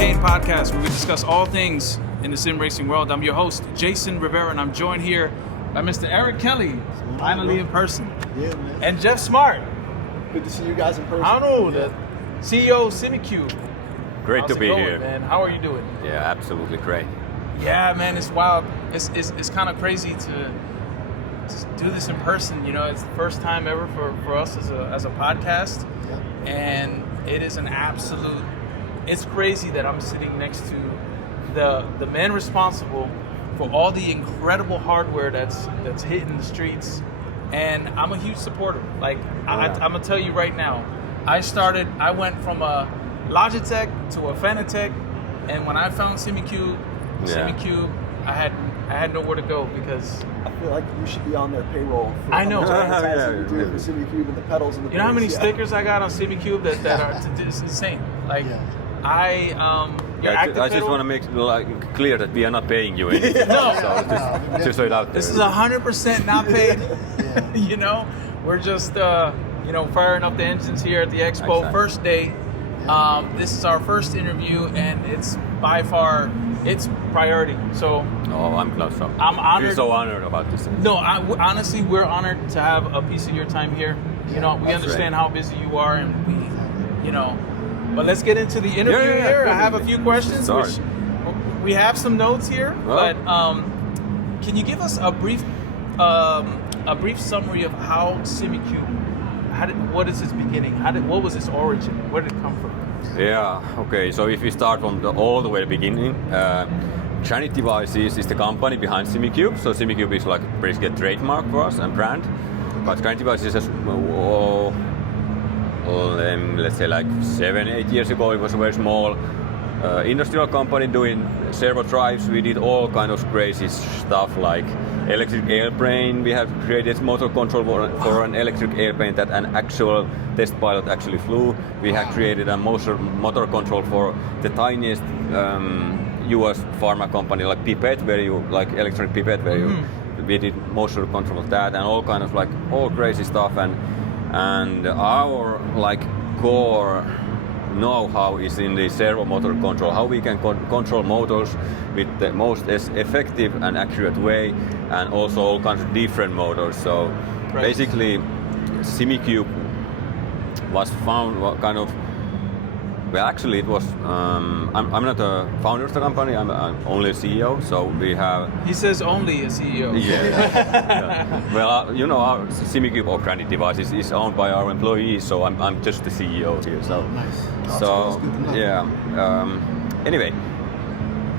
Arcane podcast where we discuss all things in the sim racing world. I'm your host, Jason Rivera, and I'm joined here by Mr. Eric Kelly, finally in person. Yeah, man. And Jeff Smart. Good to see you guys in person. Arnold, the CEO of Simucube. Great to be here, man. How are you doing? Yeah, absolutely great. Yeah, man, it's wild. It's kind of crazy to do this in person. You know, it's the first time ever for us as a podcast, and it is an absolute. It's crazy that I'm sitting next to the man responsible for all the incredible hardware that's hitting the streets, and I'm a huge supporter. Like I'm gonna tell you right now, I went from a Logitech to a Fanatec, and when I found Simucube, I had nowhere to go because I feel like you should be on their payroll. For I know. You do for Simucube and the pedals and the. You know how many stickers I got on Simucube that are it's insane. Like I just want to make clear that we are not paying you anything. No. So just so it out there. This is 100% not paid. You know, we're just firing up the engines here at the expo. Exactly. First day. This is our first interview, and it's by far priority. So. Oh, I'm glad so. I'm honored. You're so honored about this. No, honestly, we're honored to have a piece of your time here. You know, we understand how busy you are, and But let's get into the interview here. I have a few questions. Which we have some notes here, but can you give us a brief summary of how Simucube? What is its beginning? What was its origin? Where did it come from? Yeah. Okay. So if we start from all the way beginning, Granite Devices is the company behind Simucube. So Simucube is like basically a trademark for us and brand. But Granite Devices is let's say like 7-8 years ago, it was a very small industrial company doing servo drives. We did all kind of crazy stuff like electric airplane. We have created motor control for an electric airplane that an actual test pilot actually flew. We have created a motor control for the tiniest US pharma company like pipette, electronic pipette, we did motor control of that and all kind of all crazy stuff and our core know-how is in the servo motor control, how we can control motors with the most effective and accurate way, and also all kinds of different motors. So basically Simucube was found actually it was I'm not a founder of the company, I'm only a CEO, so we have. He says only a CEO. Yeah. Well, our Simucube or Granite Devices is owned by our employees, so I'm just the CEO here. So nice. So anyway,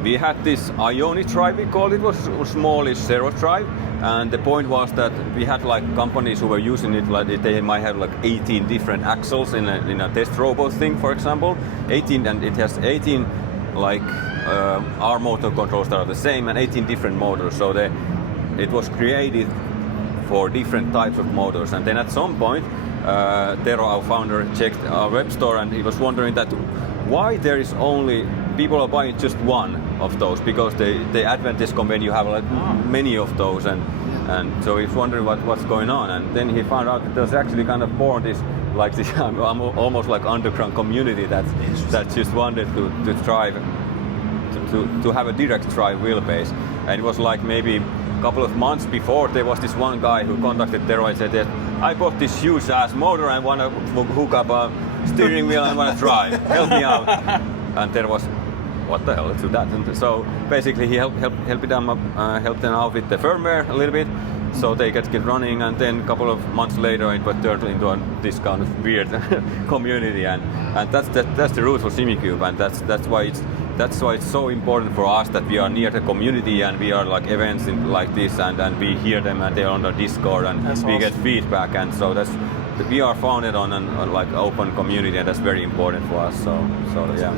we had this Ionic drive, we called it, was a smallish servo drive, and the point was that we had companies who were using it, they might have 18 different axles in a test robot thing, for example, 18, and it has 18 our motor controls that are the same and 18 different motors. So it was created for different types of motors, and then at some point Tero, our founder, checked our web store and he was wondering that why there is only people are buying just one of those, because the advantage comes when you have many of those, and so he's wondering what's going on, and then he found out that there's actually kind of born this almost underground community that just wanted to drive to have a direct drive wheelbase, and it was maybe a couple of months before there was this one guy who contacted Tero and said that I bought this huge ass motor and want to hook up a steering wheel and want to drive, help me out. And there was, what the hell, let's do that. And so basically he helped them out with the firmware a little bit, so they could get running, and then a couple of months later it was turned into this kind of weird community, and that's the root for Simucube, and that's why it's so important for us that we are near the community and we are events like this, and we hear them and they're on the Discord and we get feedback, and so we are founded on an open community, and that's very important for us. So yeah.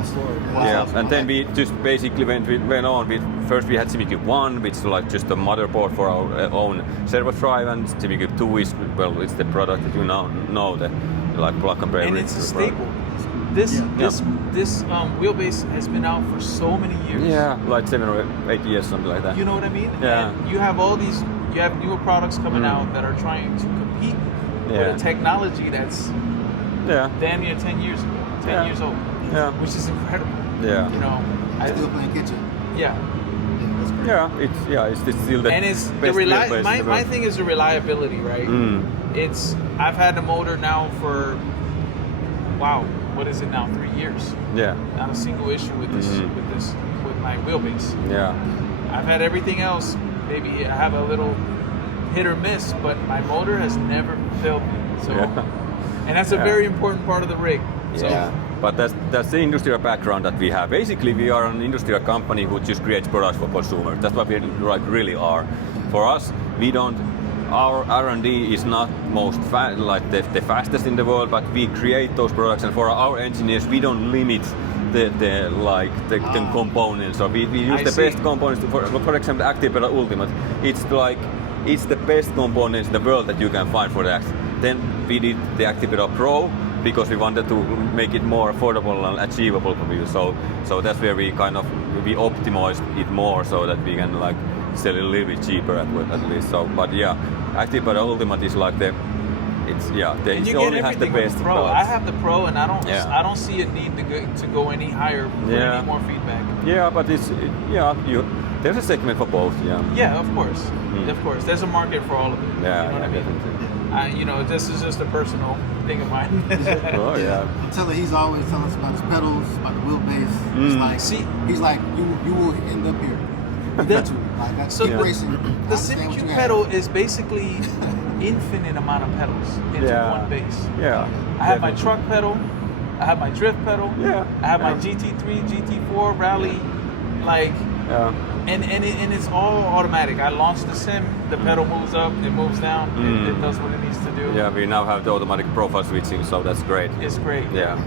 Yeah, and then we just basically went on with, first we had Simucube 1, which is just a motherboard for our own servo drive, and Simucube 2 is, it's the product that you now know, the plug and play. And it's a staple. This wheelbase has been out for so many years. Yeah, 7 or 8 years, something like that. You know what I mean? Yeah. And you have newer products coming out that are trying to compete with a technology that's damn near 10 years ago. 10 years old. Yeah. Which is incredible. Yeah. You know, Still playing kitchen. yeah. That's great. Yeah, it's still the And it's best the wheelbase in the my world. thing is the reliability, right? I've had the motor now for what is it now? 3 years. Yeah. Not a single issue with with my wheelbase. Yeah. I've had everything else. Maybe I have a little hit or miss, but my motor has never failed me. So, and that's a very important part of the rig. So, Yeah, but that's the industrial background that we have. Basically, we are an industrial company who just creates products for consumers. That's what we really are. For us, we don't. Our R&D is not the fastest in the world, but we create those products, and for our engineers, we don't limit the components. So we use the best components. For example, Active Pedal Ultimate. It's the best components in the world that you can find for that. Then we did the Active Pedal Pro, because we wanted to make it more affordable and achievable for you. So that's where we we optimized it more so that we can sell it a little bit cheaper at least. So, but yeah, Active Pedal Ultimate is and you only get has the everything with best the Pro. products. I have the Pro, and I don't see a need to go any higher for any more feedback. Yeah, but there's a segment for both. Yeah. Yeah, of course, of course. There's a market for all of it. Yeah, you know what I mean? definitely. This is just a personal thing of mine. Oh yeah. I'm telling he's always telling us about his pedals, about the wheelbase. He's like, you will end up here. Eventually. That's So racing. The Simucube pedal is basically infinite amount of pedals into one base. Yeah. I have my truck pedal, I have my drift pedal, I have my GT3, GT4 rally, and it's all automatic. I launch the sim, the pedal moves up, it moves down, it does what it needs to do. Yeah, we now have the automatic profile switching, so that's great. It's great. Yeah.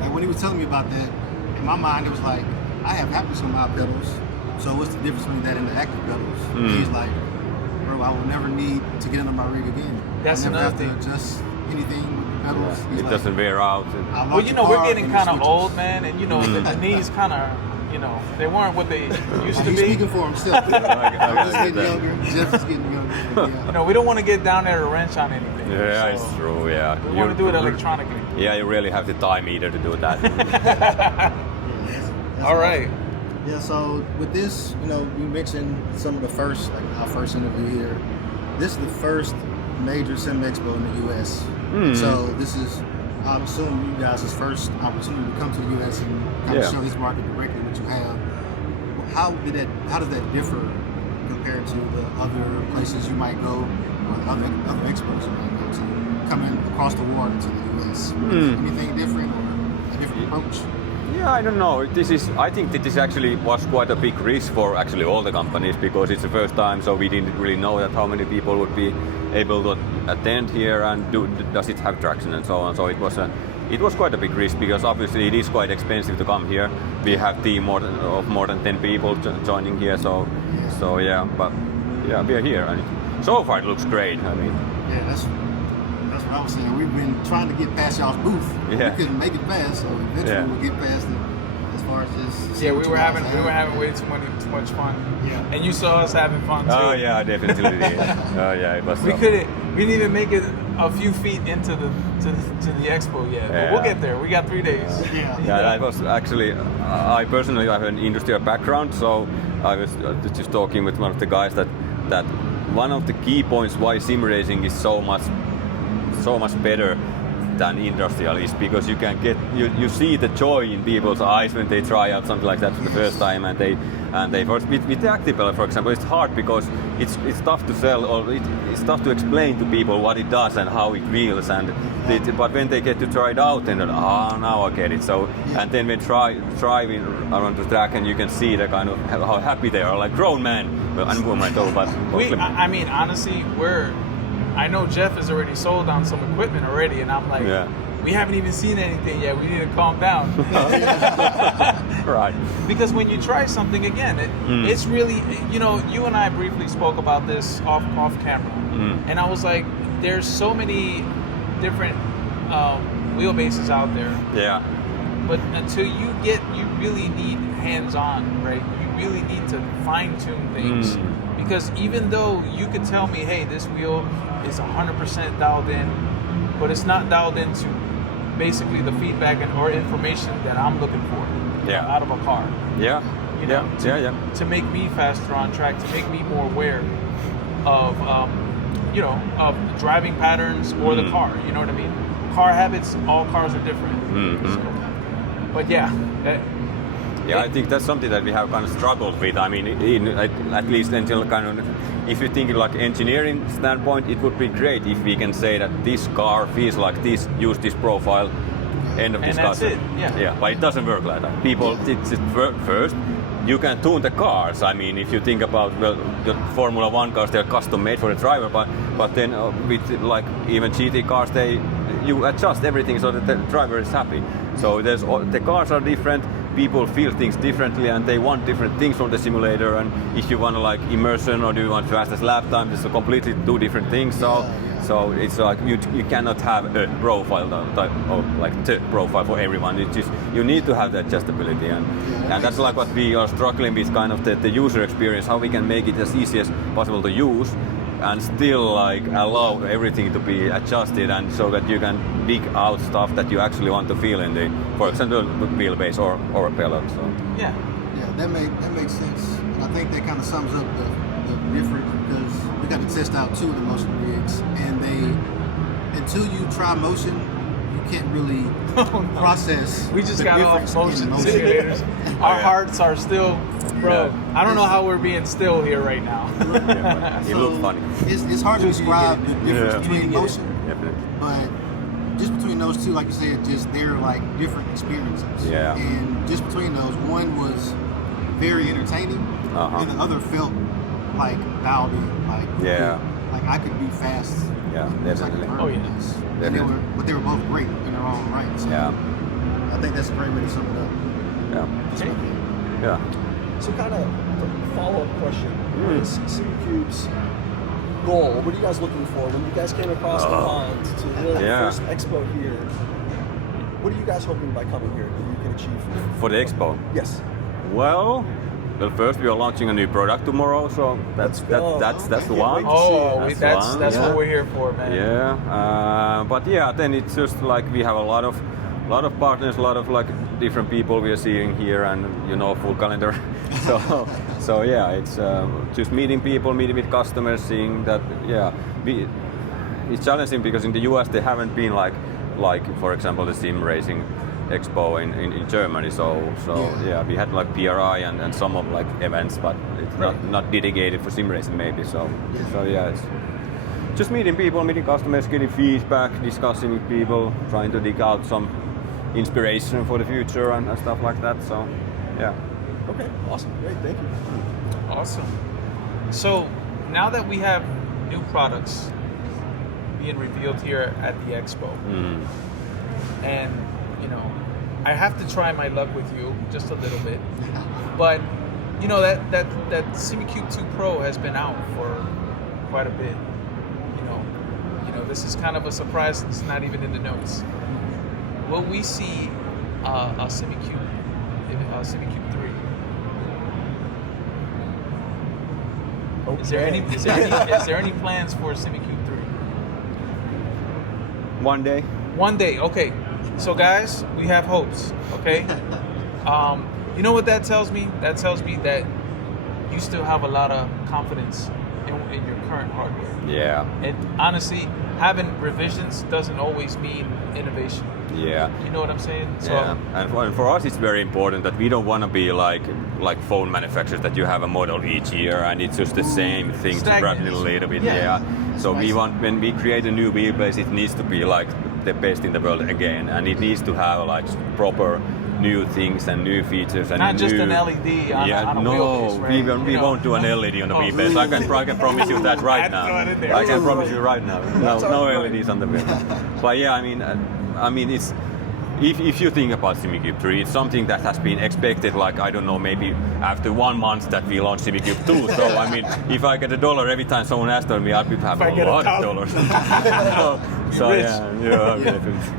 And when he was telling me about that, in my mind it was like, I have happened on my pedals, so what's the difference between that and the active pedals? And he's like, bro, I will never need to get under my rig again. That's I never another have to adjust anything with the pedals. He's It like, doesn't wear out. Well, we're getting kind of old, man, and the knees kind of, they weren't what they used to He's be. speaking for himself. I'm just getting that. younger. Jeff is getting younger. We don't want to get down there to wrench on anything. Yeah, so it's true. Yeah. we want to do it electronically. Yeah, you really have the time either to do that. That's All right. Yeah, so with this, you mentioned some of the first, our first interview here. This is the first major Sim Expo in the U.S. So this is, I'm assuming, you guys' first opportunity to come to the U.S. and kind of show this market directly what you have. How does that differ compared to the other places you might go, or other expos you might go to, coming across the water to the U.S.? Anything different or a different approach? Yeah, I don't know. I think that this actually was quite a big risk for actually all the companies, because it's the first time, so we didn't really know that how many people would be able to attend here and does it have traction and so on. So it was quite a big risk, because obviously it is quite expensive to come here. We have team of more than 10 people joining here, so yeah, but yeah, we are here, and so far it looks great. I mean, yeah, that's what I was saying. We've been trying to get past y'all's booth. Yeah. We couldn't make it past, so eventually we'll get past it. As far as this, Yeah, we were having way too much fun. Yeah. And you saw us having fun too. oh yeah, definitely did. Oh yeah, it was. We didn't even make it a few feet into the expo yet. But we'll get there. We got 3 days. Yeah, that was actually. I personally have an industrial background, so I was just talking with one of the guys that one of the key points why sim racing is so much better than industrial is because you can you see the joy in people's eyes when they try out something like that for the first time, and they first with the Active Pedal, for example, it's hard because it's tough to sell, or it's tough to explain to people what it does and how it feels, but when they get to try it out, then now I get it. So and then when driving around the track, and you can see the kind of how happy they are, like grown men, well, and women too, but I mean, honestly, I know Jeff is already sold on some equipment already, and I'm like, we haven't even seen anything yet. We need to calm down. Right. Because when you try something again, it's really, you and I briefly spoke about this off camera, and I was like, there's so many different wheelbases out there. Yeah. But until you really need hands-on, right? You really need to fine-tune things. Because even though you could tell me, hey, this wheel is 100% dialed in, but it's not dialed into basically the feedback or information that I'm looking for out of a car. Yeah. You know, Yeah. to make me faster on track, to make me more aware of, of driving patterns or the car. You know what I mean? Car habits. All cars are different. So, but yeah. I think that's something that we have kind of struggled with. I mean, at least until kind of, if you think like engineering standpoint, it would be great if we can say that this car feels like this, use this profile, end of discussion. That's it. Yeah. But it doesn't work like that. People, first, you can tune the cars. I mean, if you think about the Formula One cars, they're custom made for the driver. But then with like even GT cars, you adjust everything so that the driver is happy. So the cars are different. People feel things differently and they want different things from the simulator, and if you want to like immersion or do you want fastest lap time, it's a completely two different things. So it's like you cannot have a profile type or like the profile for everyone. It's just you need to have the adjustability, and that's like what we are struggling with, kind of the user experience, how we can make it as easy as possible to use and still like allow everything to be adjusted, and so that you can dig out stuff that you actually want to feel in the, for example, wheelbase or a pellet. So yeah, that makes sense. And I think that kind of sums up the difference, because we got to test out 2 of the motion rigs, and until you try motion, you can't really process. We just the got difference off motion simulators. Our hearts are still, bro. I don't know how we're being still here right now. It looks funny. It's hard to describe the difference between motion, Definitely. but just between those two, like you said, just they're like different experiences. Yeah. And just between those, one was very entertaining, and the other felt like dialed in, like like I could be fast. Yeah, definitely. Oh yes. And they were both great in their own right. So I think that's a great way to sum it up. Yeah. So kind of follow-up question. What is Simucube's goal? What are you guys looking for? When you guys came across the pond to the first expo here, what are you guys hoping by coming here that you can achieve? For the expo? Yes. Well, first we are launching a new product tomorrow, so that's the one. That's what we're here for, man. Yeah, but yeah, then it's just like we have a lot of partners, a lot of like different people we are seeing here, and full calendar. so yeah, it's just meeting people, meeting with customers, seeing that. Yeah, it's challenging because in the US they haven't been like for example the Sim Racing Expo in Germany. So we had like PRI and some of like events, but it's not dedicated for sim racing maybe. So it's just meeting people, meeting customers, getting feedback, discussing with people, trying to dig out some inspiration for the future and stuff like that. So yeah. Okay, awesome, great, thank you. Awesome. So now that we have new products being revealed here at the expo, and I have to try my luck with you just a little bit, but that Simucube 2 Pro has been out for quite a bit. This is kind of a surprise. It's not even in the notes. Will we see a Simucube 3? Okay. Is there any plans for Simucube 3? One day. One day, okay. So guys, we have hopes, okay? You know what that tells me? That tells me that you still have a lot of confidence in your current hardware. Yeah. And honestly, having revisions doesn't always mean innovation. Yeah. You know what I'm saying? So, yeah. And for us, it's very important that we don't want to be like phone manufacturers that you have a model each year and it's just the same thing to grab it a little bit. Yeah. So when we create a new wheelbase, it needs to be like the best in the world again, and it needs to have like proper new things and new features and not just an LED on a wheelbase, right? we won't do an LED on the wheelbase. I can promise you that right now. I can promise you right now. No LEDs on the wheelbase. But yeah, I mean it's if you think about Simucube 3, it's something that has been expected, like, I don't know, maybe after 1 month that we launch Simucube 2. So, I mean, if I get $1 every time someone asks me, I would have a lot of dollars. so yeah.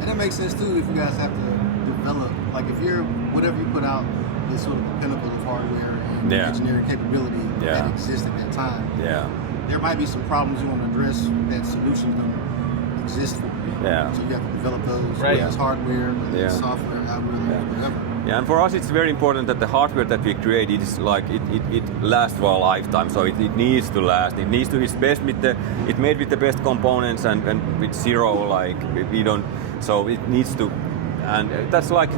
And it makes sense, too, if you guys have to develop, like, if you're, whatever you put out, this sort of pinnacle of hardware and engineering capability that exists at that time. Yeah. There might be some problems you want to address that solutions don't exist for. Yeah. So you have to develop those, Right. whether it's hardware, whether it's Yeah. software, algorithms, whatever. Yeah, and for us it's very important that the hardware that we create is like it lasts for a lifetime. So it needs to last. It needs to be best with it made with the best components and with zero like we don't. So it needs to. And that's like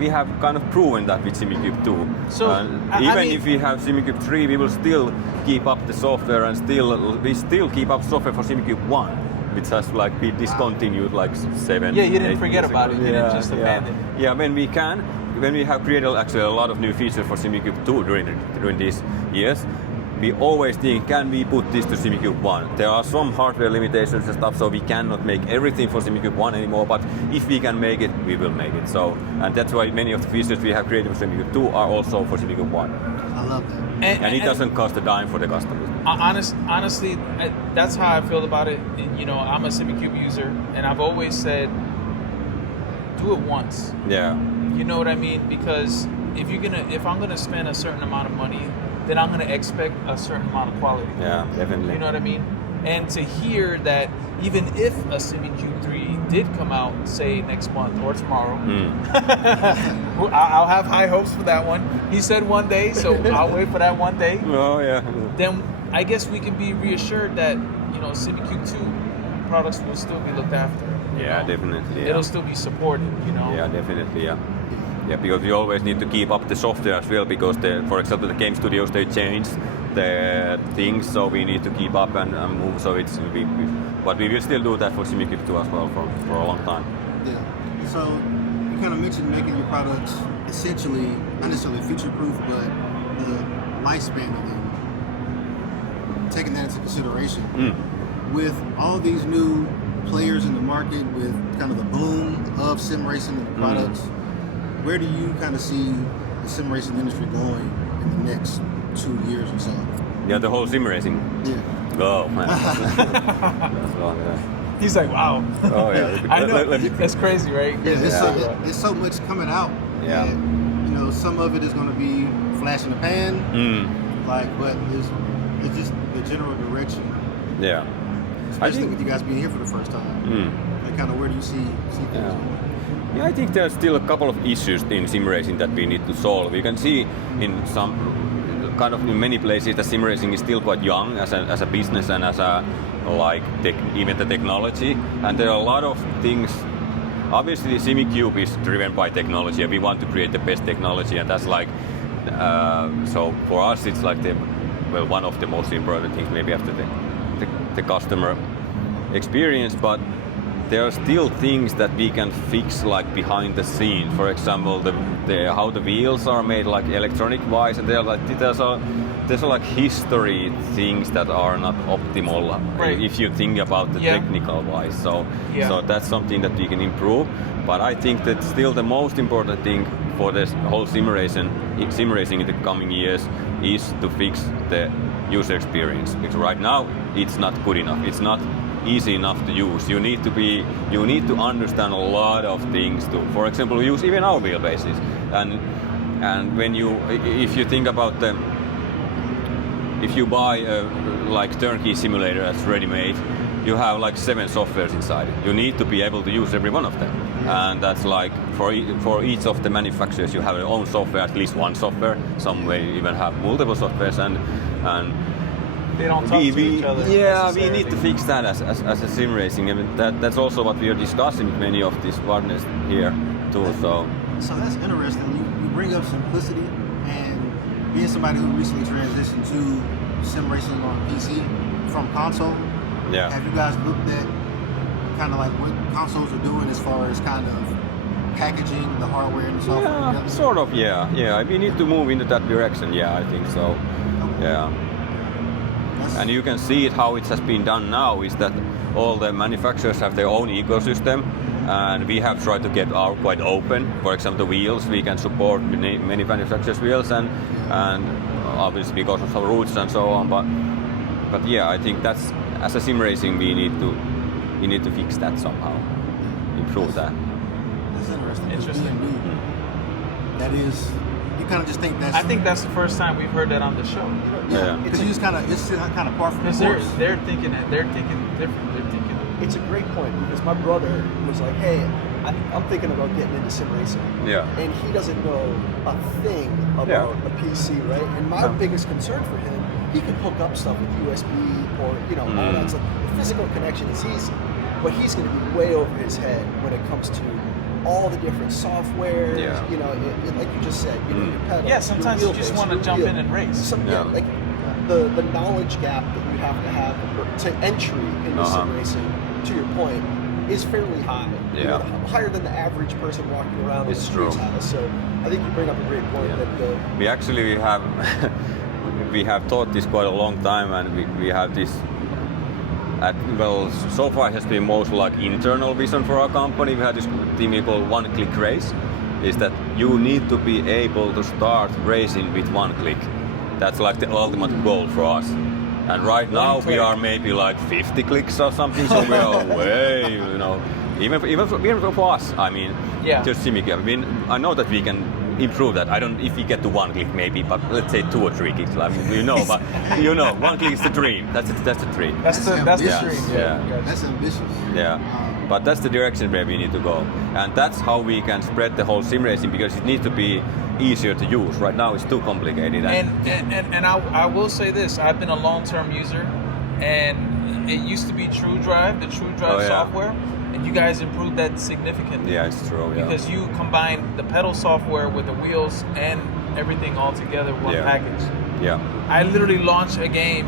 we have kind of proven that with Simucube 2. So, even I mean, if we have Simucube 3, we will still keep up the software and we still keep up software for Simucube 1, which has like been discontinued like 7. Yeah, you didn't 8 forget years about ago. it. You didn't just abandon it. Yeah, when we have created actually a lot of new features for Simucube 2 during these years, we always think, can we put this to Simucube 1? There are some hardware limitations and stuff, so we cannot make everything for Simucube 1 anymore, but if we can make it, we will make it. So, and that's why many of the features we have created for Simucube 2 are also for Simucube 1. I love that. And it doesn't cost a dime for the customers. Honestly, that's how I feel about it. You know, I'm a Simucube user, and I've always said, do it once. Yeah. You know what I mean? Because if I'm gonna spend a certain amount of money, then I'm gonna expect a certain amount of quality. Yeah, definitely. You know what I mean? And to hear that even if a Simucube 3 did come out, say next month or tomorrow, I'll have high hopes for that one. He said one day, so I'll wait for that one day. Oh yeah. Then I guess we can be reassured that, you know, Simucube 2 products will still be looked after. you Yeah, know? definitely. Yeah. It'll still be supported, you know? Yeah, definitely. Yeah. Yeah, because we always need to keep up the software as well, because for example, the game studios, they change the things, so we need to keep up and move. So but we will still do that for Simucube 2 as well for a long time. Yeah. So you kind of mentioned making your products essentially, not necessarily future-proof, but the lifespan of them, taking that into consideration. With all these new players in the market, with kind of the boom of sim racing and the products, where do you kind of see the sim racing industry going in the next 2 years or so? Yeah, the whole sim racing. Yeah. Oh man. That's long, yeah. He's like, wow. Oh yeah. I know. That's crazy, right? Yeah, there's so much coming out. Yeah. And, you know, some of it is going to be flash in the pan, but it's just the general direction. Yeah. Especially with you guys being here for the first time. Like, kind of where do you see things going? Yeah, I think there's still a couple of issues in sim racing that we need to solve. You can see in some kind of in many places that sim racing is still quite young as a business and as a even the technology. And there are a lot of things. Obviously, Simucube is driven by technology, and we want to create the best technology, and that's like so for us it's like one of the most important things, maybe after the customer experience, but there are still things that we can fix like behind the scene. For example, how the wheels are made, like electronic wise, and there's like history things that are not optimal if you think about the technical wise. So that's something that we can improve. But I think that still the most important thing for this whole sim racing in the coming years is to fix the user experience. Because right now it's not good enough. It's not easy enough to use. You need to understand a lot of things to, for example, use even our wheelbases. And if you think about if you buy a like turnkey simulator that's ready-made, you have like 7 softwares inside it. You need to be able to use every one of them. And that's like for each of the manufacturers, you have your own software, at least one software. Some may even have multiple softwares, and they don't talk to each other. Yeah, we need to fix that as a sim racing. I mean, that's also what we are discussing with many of these partners here too. So that's interesting. You bring up simplicity, and being somebody who recently transitioned to sim racing on PC from console. Yeah. Have you guys looked at kind of like what consoles are doing as far as kind of packaging the hardware and the software together? Yeah, sort of. Yeah. We need to move into that direction. Yeah, I think so. Okay. Yeah. And you can see it how it has been done now is that all the manufacturers have their own ecosystem, and we have tried to get our quite open. For example, the wheels, we can support many manufacturers' wheels, and obviously because of some routes and so on. But yeah, I think that's, as a sim racing, we need to fix that somehow, improve that. That's interesting. That is. You kind of just think that's. I think that's the first time we've heard that on the show. Yeah. Because you just kind of, it's kind of par for the course. course. They're thinking different. They're thinking it's a great point because my brother was like, hey, I'm thinking about getting into sim racing. Yeah. And he doesn't know a thing about a PC, right? And my biggest concern for him, he can hook up stuff with USB or, all that stuff. The physical connection is easy, but he's going to be way over his head when it comes to all the different software, like you just said, your pedals, yeah, sometimes you just want to jump in and race. Like the knowledge gap that you have to have to entry into sim racing, to your point, is fairly high. Yeah. Higher than the average person walking around on the streets has. So I think you bring up a great point that we have thought this quite a long time, and we have this. So far it has been most like internal vision for our company. We have this thing we call one-click race. Is that you need to be able to start racing with one click. That's like the ultimate goal for us. And right now we are maybe like 50 clicks or something, so we are way, even for us. I mean, just Simucube. I mean, I know that we can improve that. I don't if we get to one click maybe, but let's say 2 or 3 clicks. I mean, but one click is the dream. That's the dream. That's the dream. Yeah. That's ambitious. Yeah. But that's the direction where we need to go, and that's how we can spread the whole sim racing, because it needs to be easier to use. Right now it's too complicated. And I will say this: I've been a long-term user, and it used to be the True Drive software, and you guys improved that significantly. Yeah, it's true. Yeah. Because you combine the pedal software with the wheels and everything all together in one package. Yeah. I literally launch a game,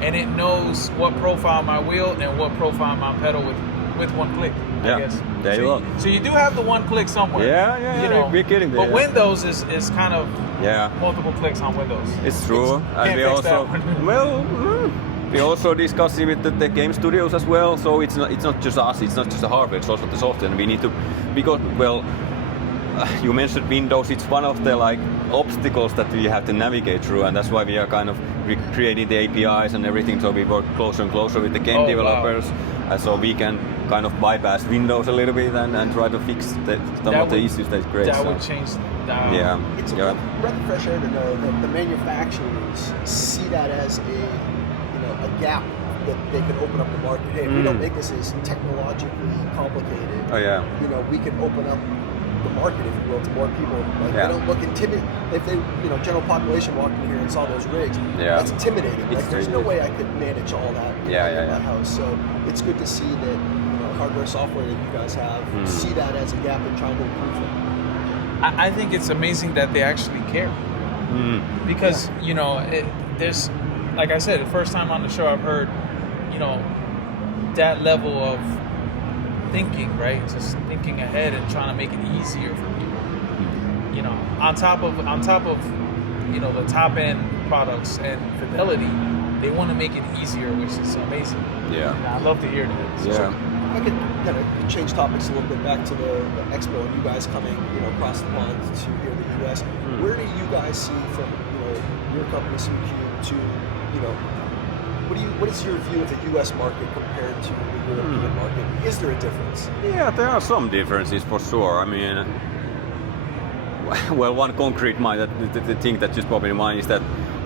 and it knows what profile my wheel and what profile my pedal with one click. I guess. There you go. So you do have the one click somewhere. Yeah. We're kidding there. But Windows is kind of multiple clicks on Windows. It's true. Can't fix that one. We also discuss it with the game studios as well. So it's not just us. It's not just the hardware. It's also the software. And we need to, because you mentioned Windows. It's one of the obstacles that we have to navigate through, and that's why we are kind of creating the APIs and everything. So we work closer and closer with the game developers, so we can kind of bypass Windows a little bit and try to fix some of the issues that create. That would change. It's a breath of fresh air to know that the manufacturers see that as a gap that they can open up the market. Hey, if we don't make this as technologically complicated, we can open up the market, if you will, to more people. They don't look intimidated. If they, general population walked in here and saw those rigs, that's intimidating. There's no way I could manage all that in my house. So it's good to see that hardware, software that you guys have see that as a gap and trying to improve it. I think it's amazing that they actually care, because there's, like I said, the first time on the show I've heard, that level of thinking, right? Just thinking ahead and trying to make it easier for people. On top of the top end products and fidelity, they want to make it easier, which is amazing. Yeah. And I love to hear that. Yeah. So I could kind of change topics a little bit back to the expo and you guys coming, across the pond to here in the U.S. Where do you guys see from, your company Simucube to, what is your view of the U.S. market compared to the European market? Is there a difference? Yeah, there are some differences for sure. I mean, one concrete the thing that just popped in mind is that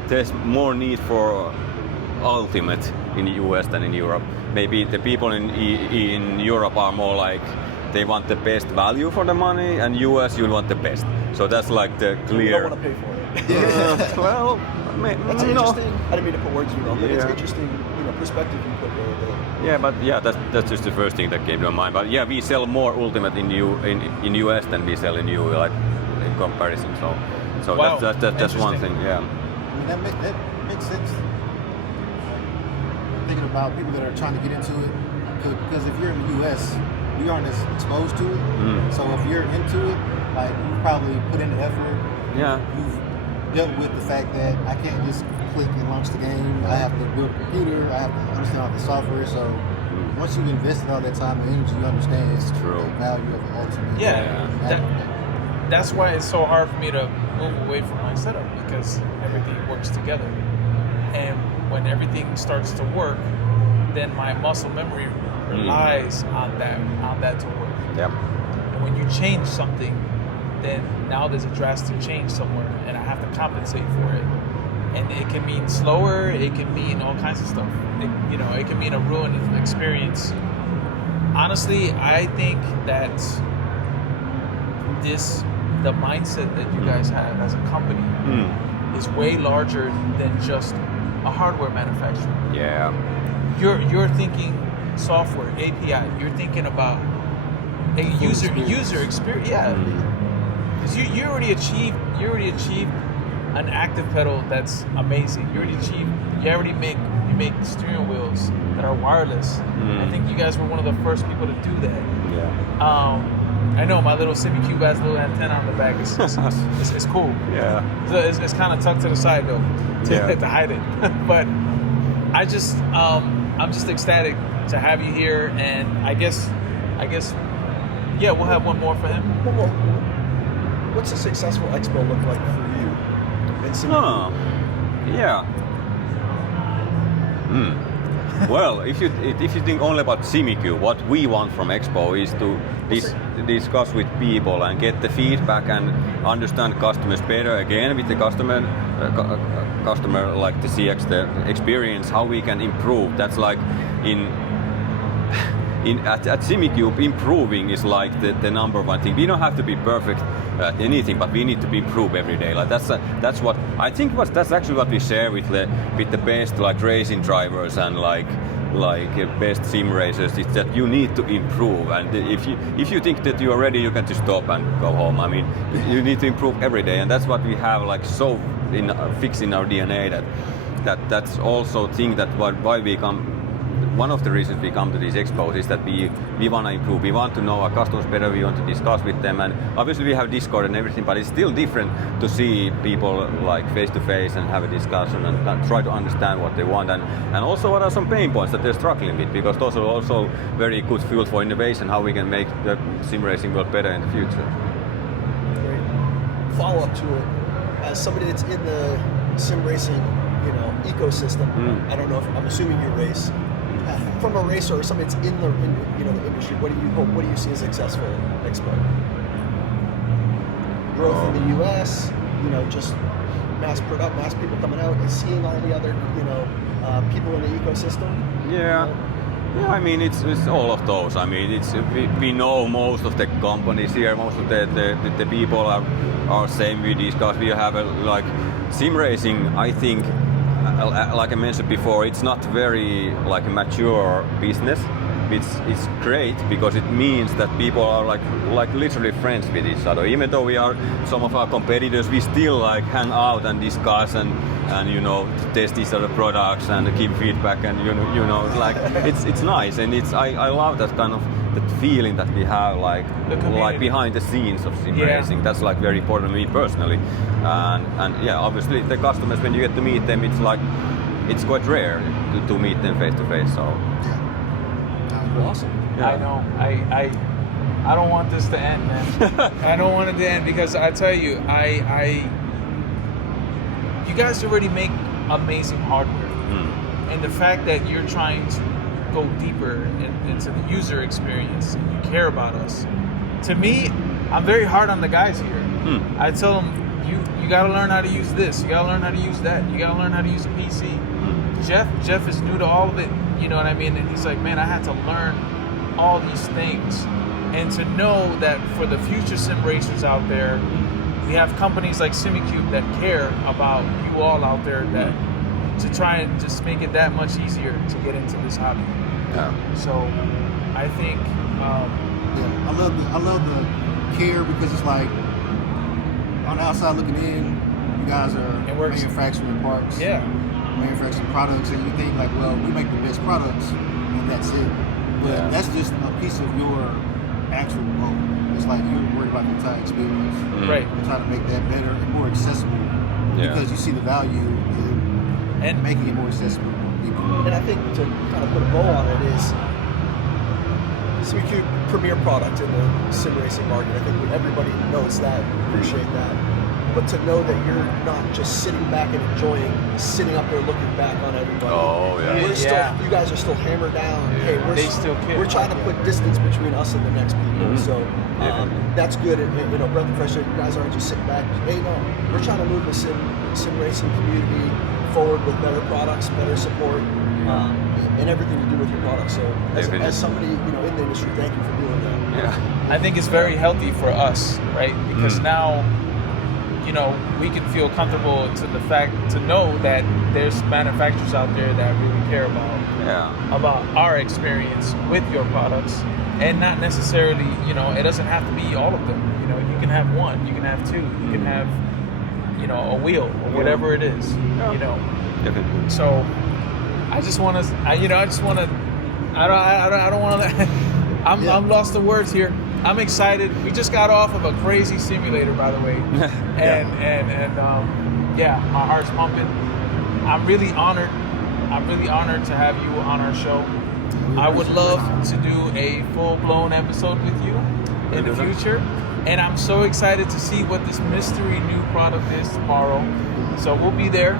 there's more need for ultimate in the US than in Europe. Maybe the people in Europe are more like they want the best value for the money, and US you want the best. So that's like the clear. You don't want to pay for it. That's interesting. I didn't mean to put words in your mouth, but it's interesting, perspective you put there. That's just the first thing that came to mind. But we sell more ultimate in US than we sell in EU, in comparison. So that's one thing. Yeah. I mean, that makes sense. Thinking about people that are trying to get into it, because if you're in the US, we aren't as exposed to it. So if you're into it, you've probably put in the effort. Yeah. You've dealt with the fact that I can't just click and launch the game. I have to build a computer. I have to understand all the software. So once you've invested all that time and energy, you understand the value of the ultimate. That's why it's so hard for me to move away from my setup, because everything works together. And when everything starts to work, then my muscle memory relies on that to work. Yep. And when you change something, then now there's a drastic change somewhere, and I have to compensate for it. And it can mean slower, it can mean all kinds of stuff. It can mean a ruined experience honestly, I think that the mindset that you guys have as a company is way larger than just a hardware manufacturer. Yeah. You're thinking software, API. You're thinking about a user experience. Yeah. Because you already achieved an active pedal that's amazing. You already make steering wheels that are wireless. I think you guys were one of the first people to do that. Yeah. I know my little Simucube has a little antenna on the back. It's cool. Yeah. So it's kind of tucked to the side though, to hide it. But I'm just ecstatic to have you here, and I guess, yeah, we'll have one more for him. Well, what's a successful expo look like for you? Yeah. Well, if you think only about Simucube, what we want from Expo is to discuss with people and get the feedback and understand customers better again with the customer like the CX, the experience, how we can improve. That's like at Simucube, improving is like the number one thing. We don't have to be perfect at anything, but we need to improve every day. Like that's what I think. That's actually what we share with the best like racing drivers and like best sim racers. Is that you need to improve, and if you think that you are ready, you can just stop and go home. I mean, you need to improve every day, and that's what we have like so fixed in our DNA that's also thing that why we come. One of the reasons we come to these expos is that we want to improve. We want to know our customers better. We want to discuss with them, and obviously we have Discord and everything. But it's still different to see people like face to face and have a discussion and try to understand what they want, and also what are some pain points that they're struggling with. Because those are also very good fuel for innovation. How we can make the sim racing world better in the future. Great. Follow up to it. As somebody that's in the sim racing, ecosystem, I don't know if I'm assuming you race. From a racer or somebody that's in the industry, what do you see as successful expo? Growth in the U.S., just mass people coming out and seeing all the other people in the ecosystem. Yeah, I mean it's all of those. I mean we know most of the companies here, most of the people are same. We discuss. We have like sim racing. I think. Like I mentioned before, it's not very like a mature business. It's great because it means that people are like literally friends with each other. Even though we are some of our competitors, we still like hang out and discuss and test each other products and give feedback and like it's nice, and I love that kind of that feeling that we have like behind the scenes of sim racing. That's like very important to me personally, and yeah, obviously the customers, when you get to meet them, it's quite rare to meet them face to face. So awesome. Yeah. I know. I don't want this to end, man. I don't want it to end because I tell you, you guys already make amazing hardware, and the fact that you're trying to go deeper into the user experience and you care about us. To me, I'm very hard on the guys here. I tell them, you got to learn how to use this. You got to learn how to use that. You got to learn how to use a PC. Jeff is new to all of it. You know what I mean? And he's like, man, I had to learn all these things. And to know that for the future sim racers out there, we have companies like Simucube that care about you all out there, that to try and just make it that much easier to get into this hobby. Yeah. So I think I love the care, because it's like on the outside looking in, you guys are manufacturing parts, manufacturing products, and you think like, well, we make the best products and that's it. But that's just a piece of your actual goal. It's like you're worried about the entire experience. Right. You try to make that better and more accessible because you see the value in making it more accessible to more people. And I think to kind of put a bow on it is Simucube premier product in the sim racing market. I think everybody knows that, appreciate that. but to know that you're not just sitting back and enjoying, sitting up there looking back on everybody. Oh, yeah. We're still, you guys are still hammered down. Hey, They still care. we're trying to put distance between us and the next people. So that's good. And, you know, breath of fresh air. You guys aren't just sitting back. Hey, no, we're trying to move the sim racing community forward with better products, better support, and everything to do with your product. So as somebody, you know, in the industry, thank you for doing that. Yeah. I think it's very healthy for us, right? Because now, you know, we can feel comfortable to the fact to know that there's manufacturers out there that really care about our experience with your products, and not necessarily, you know, it doesn't have to be all of them. You know, you can have one, you can have two, you can have, you know, a wheel or whatever it is. You know, Definitely. so I just want to, I don't want to. I'm lost for words here. I'm excited. We just got off of a crazy simulator, by the way, and my heart's pumping. I'm really honored. To have you on our show. I would love to do a full-blown episode with you in the future, and I'm so excited to see what this mystery new product is tomorrow. So we'll be there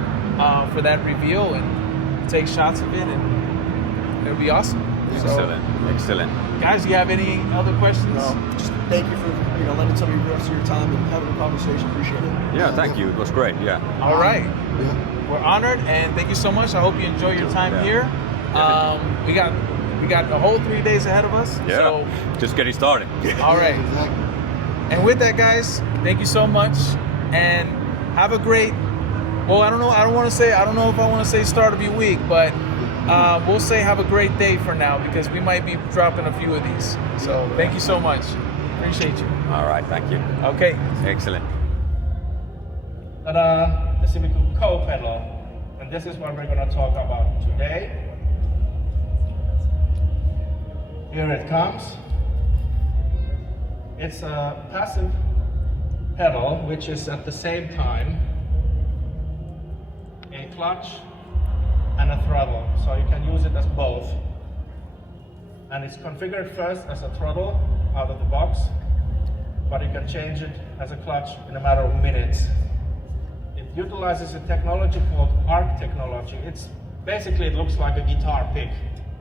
for that reveal and take shots of it, and it'll be awesome. Excellent. Guys, do you have any other questions? No, just thank you for lending some of the rest of your time and having a conversation. Appreciate it. Yeah, thank you. It was great. Yeah. All right. We're honored, and thank you so much. I hope you enjoy your time here. We got a whole 3 days ahead of us. Yeah. So, just getting started. all right. Exactly. And with that, guys, thank you so much, and have a great. Well, I don't know. I don't know if I want to say start of your week, but we'll say have a great day for now, because we might be dropping a few of these. So thank you so much. Appreciate you. All right. Thank you. Okay. Excellent. Ta-da! The Simucube Co-Pedal, and this is what we're going to talk about today. Here it comes. It's a passive pedal, which is at the same time a clutch and a throttle, so you can use it as both. And it's configured first as a throttle out of the box, but you can change it as a clutch in a matter of minutes. It utilizes a technology called arc technology. It's basically, it looks like a guitar pick,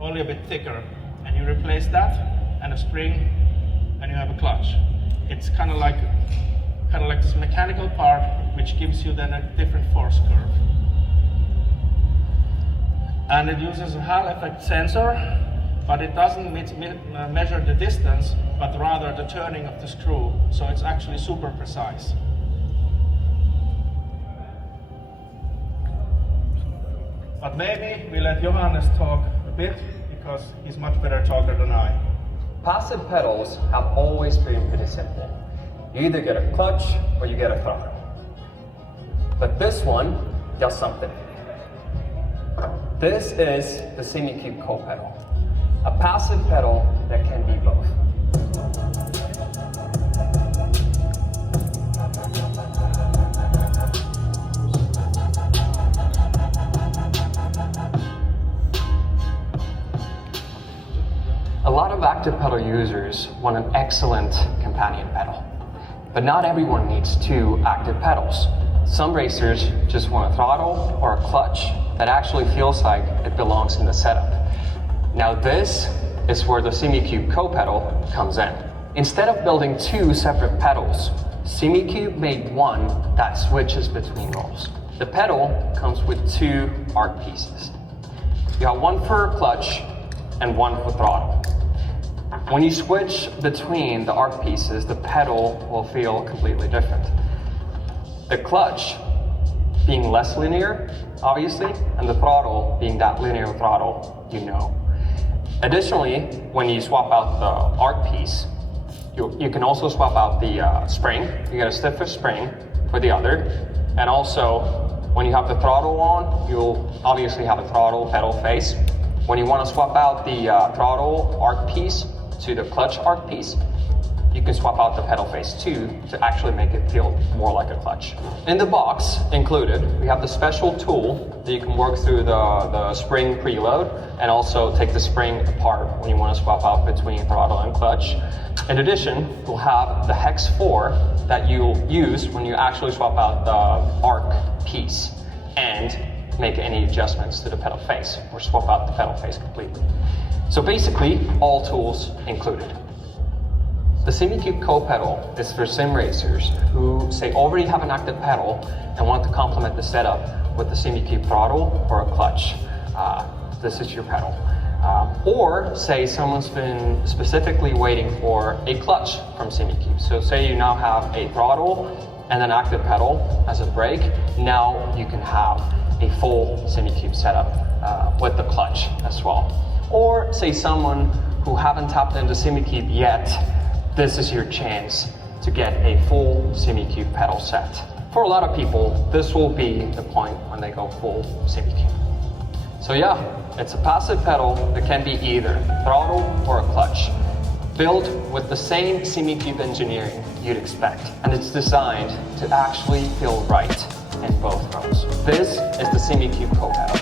only a bit thicker. And you replace that and a spring, and you have a clutch. It's kind of like this mechanical part, which gives you then a different force curve. And it uses a Hall effect sensor, but it doesn't measure the distance, but rather the turning of the screw. So it's actually super precise. But maybe we let Johannes talk a bit, because he's much better talker than I. Passive pedals have always been pretty simple. You either get a clutch or you get a throttle. But this one does something. This is the Simucube Co-Pedal, a passive pedal that can be both. A lot of active pedal users want an excellent companion pedal, but not everyone needs two active pedals. Some racers just want a throttle or a clutch that actually feels like it belongs in the setup. Now this is where the Simucube Co-Pedal comes in. Instead of building two separate pedals, Simucube made one that switches between roles. The pedal comes with two arc pieces. You have one for clutch and one for throttle. When you switch between the arc pieces, the pedal will feel completely different. The clutch being less linear, obviously, and the throttle being that linear throttle you know. Additionally, when you swap out the arc piece, you can also swap out the spring. You get a stiffer spring for the other. And also, when you have the throttle on, you'll obviously have a throttle pedal face. When you want to swap out the throttle arc piece to the clutch arc piece, you can swap out the pedal face too to actually make it feel more like a clutch. In the box included, we have the special tool that you can work through the spring preload and also take the spring apart when you want to swap out between throttle and clutch. In addition, we'll have the Hex 4 that you'll use when you actually swap out the arc piece and make any adjustments to the pedal face or swap out the pedal face completely. So basically, all tools included. The Simucube Co-Pedal is for sim racers who say already have an active pedal and want to complement the setup with the Simucube throttle or a clutch. This is your pedal. Or say someone's been specifically waiting for a clutch from Simucube. So say you now have a throttle and an active pedal as a brake. Now you can have a full Simucube setup with the clutch as well. Or say someone who haven't tapped into Simucube yet, this is your chance to get a full Simucube pedal set. For a lot of people, this will be the point when they go full Simucube. So yeah, it's a passive pedal that can be either throttle or a clutch, built with the same Simucube engineering you'd expect, and it's designed to actually feel right in both modes. This is the Simucube Co-Pedal.